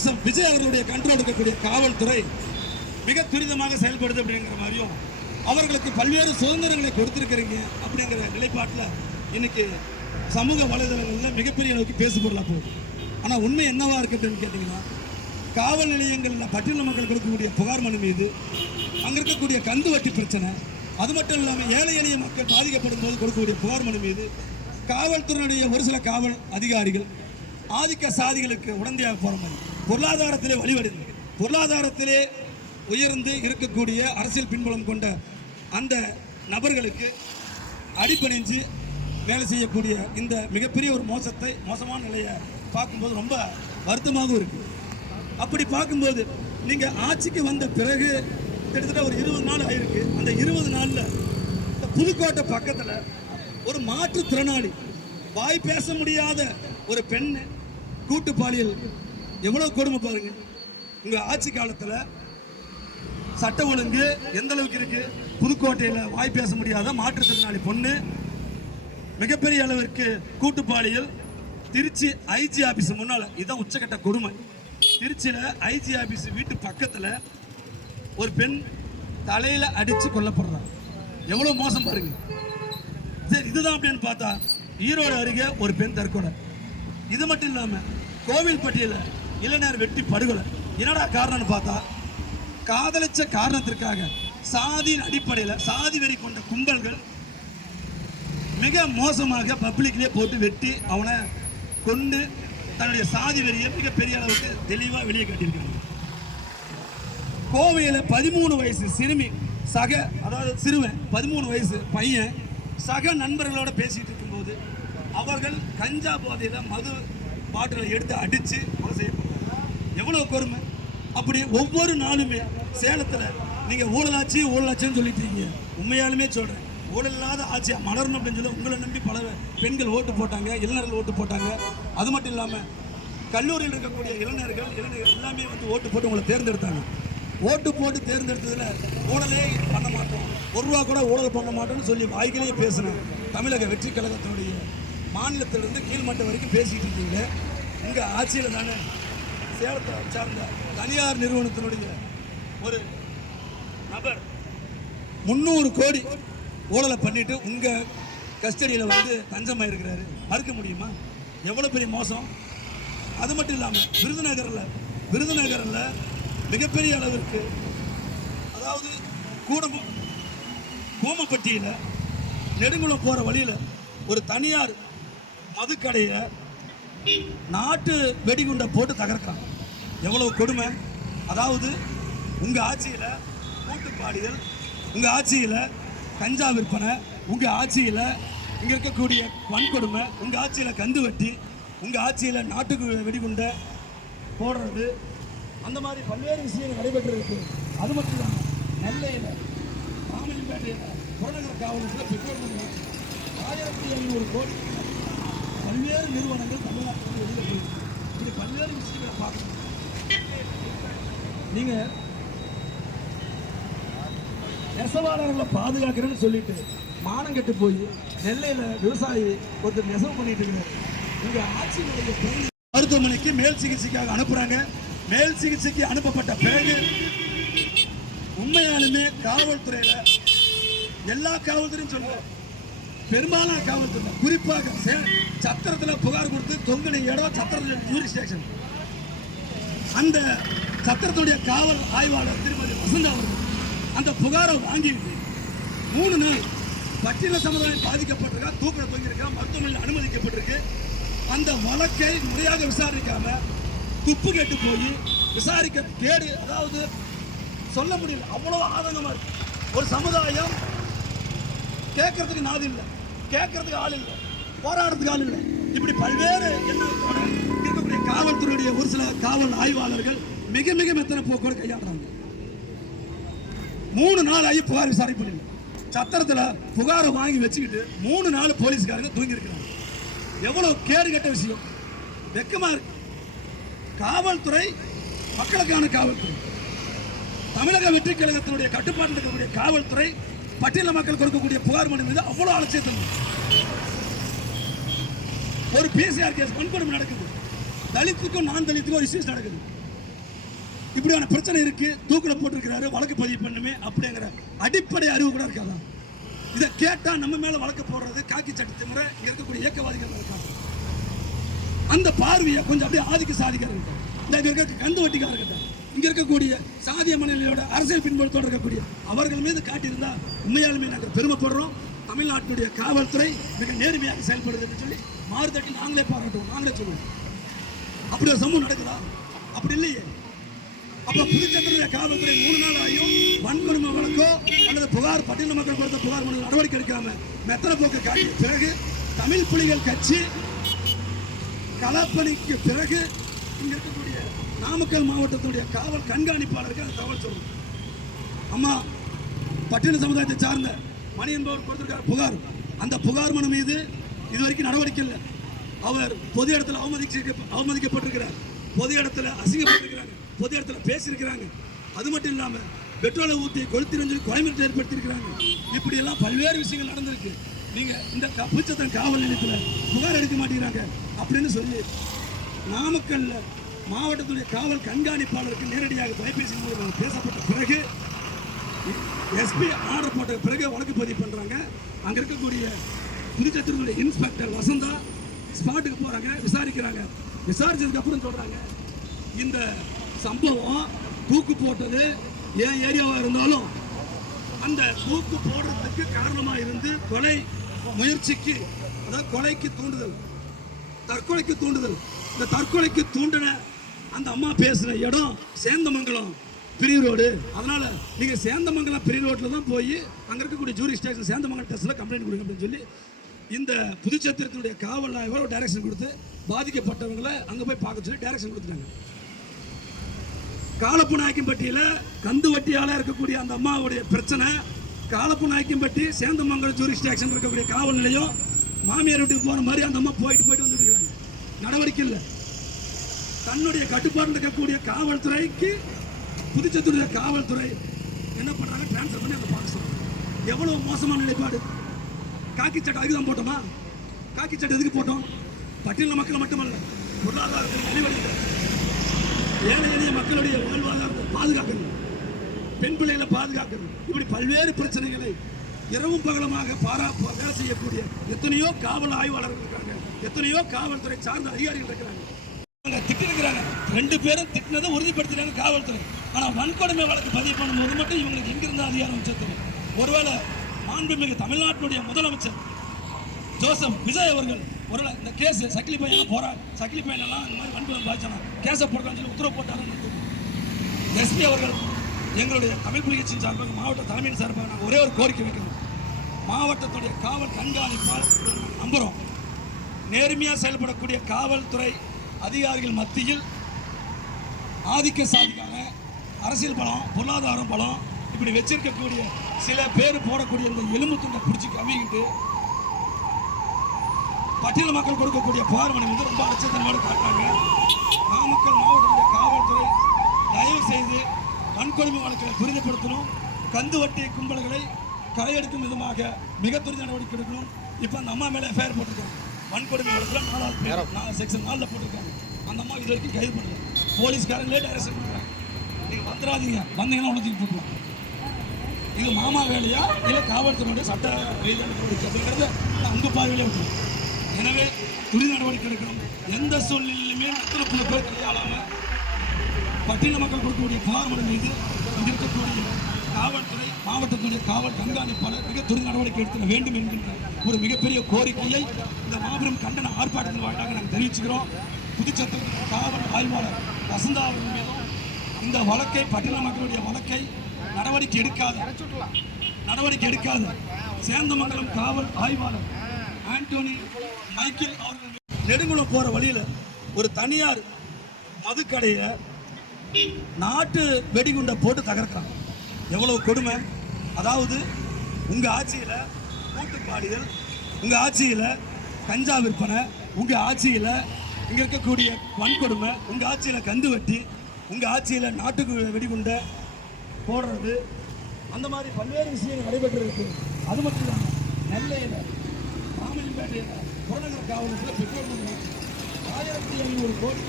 மாசம் விஜய் அவர்களுடைய கண்ட்ரோல் இருக்கக்கூடிய காவல்துறை மிக துரிதமாக செயல்படுது அப்படிங்கிற மாதிரியும் அவர்களுக்கு பல்வேறு சுதந்திரங்களை கொடுத்திருக்கிறீங்க அப்படிங்கிற நிலைப்பாட்டில் இன்னைக்கு சமூக வலைதளங்களில் மிகப்பெரிய அளவுக்கு பேசு பொருளாக போகுது. ஆனால் உண்மை என்னவா இருக்கு அப்படின்னு கேட்டிங்கன்னா, காவல் நிலையங்களில் பட்டியல் மக்கள் கொடுக்கக்கூடிய புகார் மனு மீது அங்கே இருக்கக்கூடிய கந்து வட்டி பிரச்சனை, அது மட்டும் இல்லாமல் ஏழை எளிய மக்கள் பாதிக்கப்படும் போது கொடுக்கக்கூடிய புகார் மனு மீது காவல்துறையினுடைய ஒரு சில காவல் அதிகாரிகள் ஆதிக்க சாதிகளுக்கு உடந்தையாக போகிற மாதிரி பொருளாதாரத்திலே வழிவடைந்து பொருளாதாரத்திலே உயர்ந்து இருக்கக்கூடிய அரசியல் பின்புலம் கொண்ட அந்த நபர்களுக்கு அடிபணிஞ்சு வேலை செய்யக்கூடிய இந்த மிகப்பெரிய ஒரு மோசமான நிலையை பார்க்கும்போது ரொம்ப வருத்தமாகவும் இருக்குது. அப்படி பார்க்கும்போது நீங்கள் ஆட்சிக்கு வந்த பிறகு கிட்டத்தட்ட ஒரு 20 நாள் ஆயிருக்கு. அந்த 20 நாளில் இந்த புதுக்கோட்டை பக்கத்தில் ஒரு மாற்றுத்திறனாளி வாய் பேச முடியாத ஒரு பெண் கூட்டு பாலியல் எவ்வளோ கொடுமை பாருங்க. உங்கள் ஆட்சி காலத்தில் சட்ட ஒழுங்கு எந்த அளவுக்கு இருக்கு? புதுக்கோட்டையில் வாய் பேச முடியாத மாற்றுத்திறனாளி பொண்ணு மிகப்பெரிய அளவிற்கு கூட்டு பாலியல். திருச்சி ஐஜி ஆபீஸ் முன்னால, இதுதான் உச்சக்கட்ட கொடுமை. திருச்சியில் ஐஜி ஆபீஸ் வீட்டு பக்கத்தில் ஒரு பெண் தலையில அடிச்சு கொல்லப்படுறாங்க. எவ்வளவு மோசம் பாருங்க. சரி, இதுதான் அப்படின்னு பார்த்தா ஈரோடு அருகே ஒரு பெண் தற்கொலை. இது மட்டும் இல்லாம கோவில்பட்டியில இளைஞர் வெட்டி படுகொலை. என்னடா காரணம்னு பார்த்தா, காதலிச்ச காரணத்திற்காக சாதியின் அடிப்படையில் சாதி வெறி கொண்ட கும்பல்கள் மிக மோசமாக பப்ளிக்லேயே போட்டு வெட்டி அவனை கொண்டு தன்னுடைய சாதி வெறியை மிகப்பெரிய அளவுக்கு தெளிவாக வெளியே காட்டியிருக்காங்க. கோவையில் 13 வயசு சிறுமி அதாவது சிறுவன் 13 வயசு பையன் சக நண்பர்களோட பேசிட்டு இருக்கும்போது அவர்கள் கஞ்சா போதையில் மது பாட்டிலை எடுத்து அடித்து கொலை செய்யப்படுறாங்க. எவ்வளோ கொடுமை! அப்படி ஒவ்வொரு நாளுமே சேலத்தில் நீங்கள் ஊழலாச்சின்னு சொல்லிட்டு இருக்கீங்க. உண்மையாலுமே சொல்கிறேன், ஊழல் இல்லாத ஆட்சியாக மலரணும் அப்படின்னு சொல்லி உங்களை நம்பி பல பெண்கள் ஓட்டு போட்டாங்க, இளைஞர்கள் ஓட்டு போட்டாங்க. அது மட்டும் இல்லாமல் கல்லூரியில் இருக்கக்கூடிய இளைஞர்கள் எல்லாமே வந்து ஓட்டு போட்டு உங்களை தேர்ந்தெடுத்தாங்க. ஓட்டு போட்டு தேர்ந்தெடுத்ததில் ஊழலே பண்ண மாட்டோம், ஒரு ரூபா கூட ஊழல் பண்ண மாட்டோம்னு சொல்லி வாய்க்கிலேயே பேசினேன். தமிழக வெற்றி கழகத்தினுடைய மாநிலத்திலிருந்து கீழ்மட்டம் வரைக்கும் பேசிக்கிட்டு இருக்கீங்க. உங்கள் ஆட்சியில் தானே சேலத்தை சார்ந்த தனியார் நிறுவனத்தினுடைய ஒரு நபர் 300 கோடி ஊழலை பண்ணிட்டு உங்கள் கஸ்டடியில் வந்து தஞ்சமாக இருக்கிறாரு. மறுக்க முடியுமா? எவ்வளோ பெரிய மோசம்! அது மட்டும் இல்லாமல் விருதுநகரில் மிகப்பெரிய அளவிற்கு, அதாவது கோமப்பட்டியில் நெடுங்குளம் போகிற வழியில் ஒரு தனியார் மதுக்கடையை நாட்டு வெடிகுண்டை போட்டு தகர்க்கிறாங்க. எவ்வளவு கொடுமை! அதாவது உங்கள் ஆட்சியில் கூட்டுப்பாடிகள், உங்கள் ஆட்சியில் கஞ்சா விற்பனை, உங்கள் ஆட்சியில் இங்கே இருக்கக்கூடிய வன்கொடுமை, உங்கள் ஆட்சியில் கந்து வட்டி, உங்கள் ஆட்சியில் நாட்டுக்கு வெடிகுண்டை போடுறது, அந்த மாதிரி பல்வேறு விஷயங்கள் நடைபெற்றிருக்கு. அது மட்டும் இல்லாமல் நெல்லையில், ராமலிங்கப்பேட்டையில், புறநகர காவலத்தில் பெட்ரோல் 1500 கோடி பல்வேறு நிறுவனங்கள் தமிழ்நாட்டில் வெளியில் போயிருக்கு. இப்படி பல்வேறு விஷயங்களை பார்க்கணும். நீங்கள் நெசவாளர்களை பாதுகாக்கிறேன்னு சொல்லிட்டு மானம் கெட்டு போய் நெல்லையில் விவசாயி ஒருத்தர் நெசவு பண்ணிட்டு இருக்கிறார். இங்கே ஆட்சியினுடைய மருத்துவமனைக்கு மேல் சிகிச்சைக்காக அனுப்புகிறாங்க. மேல் சிகிச்சைக்கு அனுப்பப்பட்ட பிறகு உண்மையாலுமே காவல்துறையில் எல்லா காவல்துறையும் சொல்லுவோம், பெரும்பாலான காவல்துறை குறிப்பாக சத்திரத்தில் புகார் கொடுத்து தொங்கின இடம் சத்திரத்தில் ஜூரி ஸ்டேஷன். அந்த சத்திரத்துடைய காவல் ஆய்வாளர் திருமதி வசந்தா அவர்கள் அந்த புகாரை வாங்கிட்டு 3 நாள் பட்டியல சமுதாயம் பாதிக்கப்பட்டிருக்கா, தூக்கில் தொங்கியிருக்கா, மருத்துவமனையில் அனுமதிக்கப்பட்டிருக்கு. அந்த வழக்கை முறையாக விசாரிக்காம துப்பு கேட்டு போய் விசாரிக்க கேடு, அதாவது சொல்ல முடியல, அவ்வளோ ஆதங்கமாக இருக்கு. ஒரு சமுதாயம் கேட்கறதுக்கு நாது இல்லை, கேட்கறதுக்கு ஆள் இல்லை, போராடுறதுக்கு ஆள் இல்லை. இப்படி பல்வேறு எண்ணத்தோட இருக்கக்கூடிய காவல்துறையுடைய ஒரு சில காவல் ஆய்வாளர்கள் மிக மிக மெத்தன போக்கோடு கையாடுறாங்க. 3 நாள் ஆகி புகார் விசாரிப்பு இல்லை. சத்திரத்தில் புகாரை வாங்கி வச்சுக்கிட்டு 3 நாள் போலீஸ்காரங்க தூங்கி இருக்கிறாங்க. எவ்வளவு கேடு கெட்ட விஷயம்! வெக்கமா இருக்கு. காவல்துறை மக்களுக்கான காவல்துறை, தமிழக வெற்றி கழகத்தினுடைய கட்டுப்பாட்டில் இருக்கக்கூடிய காவல்துறை பட்டியல மக்கள் கொடுக்கக்கூடிய புகார் மனு மீது அவ்வளவு அலட்சியத்தன்மை. ஒரு பிசிஆர் கேஸ் வன்கொடுமை நடக்குது, தலித்துக்கும் நான் தலித்துக்கும் ஒரு இஷ்யூஸ் நடக்குது. இப்படியான பிரச்சனை இருக்கு, தூக்குல போட்டிருக்கிறாரு, வழக்கு பதிவு பண்ணுமே அப்படிங்கிற அடிப்படை அறிவு கூட இருக்காதா? இதை கேட்டா நம்ம மேல வழக்கு போடுறது காக்கி சட்டத்தை முறை இங்க இருக்கக்கூடிய இயக்கவாதிகள் இருக்காங்க. அந்த பார்வையை கொஞ்சம் அப்படியே ஆதிக்க சாதிக்காரர் இங்க இருக்க கந்து வட்டிக்காரர்கிட்ட இங்க இருக்கக்கூடிய சாதிய மனநிலையோட அரசியல் பின்புலத்தோடு இருக்கக்கூடிய அவர்கள் மீது காட்டியிருந்தா உண்மையாலுமே நாங்கள் பெருமைப்படுறோம். தமிழ்நாட்டுடைய காவல்துறை மிக நேர்மையாக செயல்படுதுன்னு சொல்லி மாறுதட்டி நாங்களே பாராட்டுவோம், நாங்களே சொல்லுவோம். அப்படி ஒரு சம்பவம் நடக்குதா? அப்படி இல்லையே. அப்ப புதுச்சேரியில காவல்துறை 3 நாள் ஆகியும் வன்கொடுமை வழக்கோ அல்லது புகார் பட்டியல் மக்கள் கொடுத்த புகார் மனு நடவடிக்கை எடுக்காம மெத்தன போக்கு காட்டிய பிறகு தமிழ் புலிகள் கட்சி களப்பணிக்கு பிறகு இங்க இருக்கக்கூடிய நாமக்கல் மாவட்டத்துடைய காவல் கண்காணிப்பாளருக்கு அந்த தகவல் சொல்லணும். அம்மா பட்டியல் சமுதாயத்தை சார்ந்த மணி என்பவர் கொடுத்திருக்கார் புகார். அந்த புகார் மனு மீது இதுவரைக்கும் நடவடிக்கை இல்லை. அவர் பொது இடத்துல அவமதிக்கப்பட்டிருக்கிறார், பொது இடத்துல அசிங்கப்பட்டிருக்கிறாங்க, பொது இடத்துல பேசியிருக்கிறாங்க. அது மட்டும் இல்லாம பெட்ரோலை ஊற்றி கொளுத்திருந்து கோயம்புத்தூர் ஏற்படுத்தியிருக்கிறாங்க. இப்படி எல்லாம் பல்வேறு விஷயங்கள் நடந்திருக்கு. நீங்க இந்த புதுச்சேரி காவல் நிலையத்தில் புகார் எடுக்க மாட்டேங்கிறாங்க அப்படின்னு சொல்லி நாமக்கல்ல மாவட்டத்துடைய காவல் கண்காணிப்பாளருக்கு நேரடியாக தொலைபேசி மூலம் பேசப்பட்ட பிறகு எஸ்பி ஆர்டர் போட்ட பிறகு வழக்கு பதிவு பண்றாங்க. அங்க இருக்கக்கூடிய புதுச்சேரியுடைய இன்ஸ்பெக்டர் வசந்தா ஸ்பாட்டுக்கு போறாங்க, விசாரிக்கிறாங்க. விசாரிச்சதுக்கு அப்புறம் சொல்றாங்க, இந்த சம்பவம் தூக்கு போட்டது என் ஏரியாவா இருந்தாலும் அந்த தூக்கு போடுறதுக்கு காரணமா இருந்து கொலை முயற்சிக்கு, அதாவது கொலைக்கு தூண்டுதல், தற்கொலைக்கு தூண்டுதல். இந்த தற்கொலைக்கு தூண்டின அந்த அம்மா பேசுற இடம் சேந்தமங்கலம் பிரிவு ரோடு. அதனால நீங்க சேந்தமங்கலம் பிரிவு ரோட்ல தான் போய் அங்க இருக்கக்கூடிய ஜூரி ஸ்டேஷன் சேந்தமங்கலம் டெஸ்ட்ல கம்ப்ளைண்ட் கொடுங்க அப்படின்னு சொல்லி இந்த புதுச்சேரியுடைய காவல் ஆய்வாளர் டைரக்ஷன் கொடுத்து பாதிக்கப்பட்டவங்களை அங்க போய் பார்க்க சொல்லி டைரக்ஷன் கொடுத்துட்டாங்க. காலப்புநாயக்கம்பட்டியில கந்து வட்டியால இருக்கக்கூடிய அந்த அம்மாவுடைய பிரச்சனை, காலப்புநாயக்கம்பட்டி சேந்தமங்கலம் ஜூரி ஸ்டேஷன் இருக்கக்கூடிய காவல் நிலையம் மாமியார் வீட்டுக்கு போன மாதிரி அந்த அம்மா போயிட்டு வந்துட்டு இருக்காங்க. நடவடிக்கை இல்லை. தன்னுடைய கட்டுப்பாடு இருக்கக்கூடிய காவல்துறைக்கு புதுச்சேரியுடைய காவல்துறை என்ன பண்றாங்க, டிரான்ஸ்ஃபர் பண்ணி அந்த பார்க்க சொல்றாங்க. எவ்வளவு மோசமான நிலைப்பாடு. காக்கி சட்டை அதுக்கு தான் போட்டோமா? காக்கி சட்டை எதுக்கு போட்டோம்? பட்டியல மக்கள் மட்டுமல்ல, பொருளாதாரத்தில் நலிவடைந்த ஏழை எளிய மக்களுடைய வாழ்வாதாரத்தை பாதுகாக்கிறது, பெண் பிள்ளைகளை பாதுகாக்கிறது, இப்படி பல்வேறு பிரச்சனைகளை இரவும் பகலமாக வேலை செய்யக்கூடிய எத்தனையோ காவல் ஆய்வாளர்கள் இருக்காங்க, எத்தனையோ காவல்துறை சார்ந்த அதிகாரிகள் இருக்கிறாங்க. திட்டிருக்கிறாங்க, 2 பேரும் திட்டினதை உறுதிப்படுத்தினாங்க காவல்துறை. ஆனா வன்கொடுமை வழக்கு பதிவு பண்ணும்போது மட்டும் இவங்களுக்கு எங்கிருந்த அதிகாரம் வச்சிருக்காங்க. ஒருவேளை மாண்புமிகு தமிழ்நாட்டினுடைய முதலமைச்சர் ஜோசப் விஜய் அவர்கள் ஒருவேளை இந்த கேஸ் சக்கிலி பையன் போறாங்க, சக்கிலி பையனெல்லாம் இந்த மாதிரி வன்கொடுமை பாதிச்சாங்க, கேஸை போட்டான்னு சொல்லி உத்தரவு போட்டாருன்னு எஸ்பி அவர்கள் எங்களுடைய தமிழ் புலி கட்சியின் சார்பாக மாவட்ட தலைமையின் சார்பாக நாங்கள் ஒரே ஒரு கோரிக்கை வைக்கணும். மாவட்டத்துடைய காவல் கண்காணிப்பாளர் நம்புகிறோம், நேர்மையாக செயல்படக்கூடிய காவல்துறை அதிகாரிகள் மத்தியில் ஆதிக்க சாதிக்கான அரசியல் பலம், பொருளாதார பலம் இப்படி வச்சிருக்கக்கூடிய சில பேர் போடக்கூடிய இந்த எலும்பு துண்டை பிடிச்சி கவிக்கிட்டு பட்டியல் மக்கள் கொடுக்கக்கூடிய பார்வனை வந்து ரொம்ப அச்சத்தனோடு காட்டுறாங்க. நாமக்கல் மாவட்டத்துடைய காவல்துறை தயவு செய்து வன்கொடுமை வழக்குகளை துரிதப்படுத்தணும். கந்து வட்டி கும்பல்களை களையெடுக்கும் விதமாக மிக துரித நடவடிக்கை எடுக்கணும். இப்போ அந்த அம்மா மேலே எஃப்ஐஆர் போட்டிருக்காங்க. வன்கொடுமை வழக்கில் 4 செக்ஷன் 4 போட்டிருக்காங்க. அந்த அம்மா இது வரைக்கும் கைது பண்ணல. போலீஸ்காரங்களே டைரக்ஷன் பண்ணுறாங்க, நீங்கள் வந்துடாதீங்க, வந்தீங்கன்னா உணர்ச்சிக்கு போட்டுருவாங்க. இது மாமா வேலையா இல்லை காவல்துறையுடைய சட்ட ரீதியான நடவடிக்கை அப்படிங்கிறத உங்கள் பார்வையிலே விட்டுரும். எனவே துரித நடவடிக்கை எடுக்கணும். எந்த சூழ்நிலையிலுமே அத்தனை பேர் கையாளாமல் பட்டியல மக்கள் கொடுக்கக்கூடிய புகார் மனு மீது இருக்கக்கூடிய காவல்துறை மாவட்டத்துடைய காவல் கண்காணிப்பாளர் மிக துரித நடவடிக்கை எடுத்துக்க வேண்டும் என்கின்ற ஒரு மிகப்பெரிய கோரிக்கையை இந்த மாபெரும் கண்டன ஆர்ப்பாட்டத்தின் வாயிலாக நாங்கள் தெரிவிச்சுக்கிறோம். புதுச்சேரி காவல் ஆய்வாளர் வசந்தா அவர்கள் மீதும் இந்த வழக்கை பட்டியல மக்களுடைய வழக்கை நடவடிக்கை எடுக்காத சேந்தமங்கலம் காவல் ஆய்வாளர் ஆண்டோனி மைக்கேல் அவர்கள் நெடுங்குளம் போற வழியில ஒரு தனியார் மதுக்கடையை நாட்டு வெடிகுண்டை போட்டு தகர்க்கிறாங்க. எவ்வளவு கொடுமை. அதாவது உங்க ஆட்சியில கூட்டுப்பாடிகள், உங்க ஆட்சியில கஞ்சா விற்பனை, உங்க ஆட்சியில இங்க இருக்கக்கூடிய வன்கொடுமை, உங்க ஆட்சியில கந்து வெட்டி, உங்க ஆட்சியில நாட்டுக்கு வெடிகுண்டை போடுறது, அந்த மாதிரி பல்வேறு விஷயங்கள் நடைபெற்று இருக்கு. அது மட்டும் இல்லாமல் நெல்லையில் ராமலிங்கப்பேட்டையில் புறநகர் காவலத்தில் பெட்ரோல் 1500 கோடி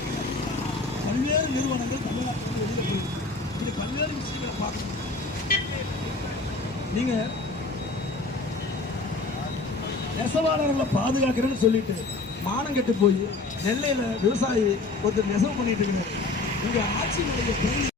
பல்வேறு நிறுவனங்கள் தமிழ்நாட்டில் வெளியில் போயிருக்கு. நீங்க நெசவாளர்களை பாதுகாக்கிறேன்னு சொல்லிட்டு மானம் கெட்டு போய் நெல்லையில விவசாயி ஒருத்தர் நெசவு பண்ணிட்டு இருக்கிறாரு. உங்க ஆட்சியினுடைய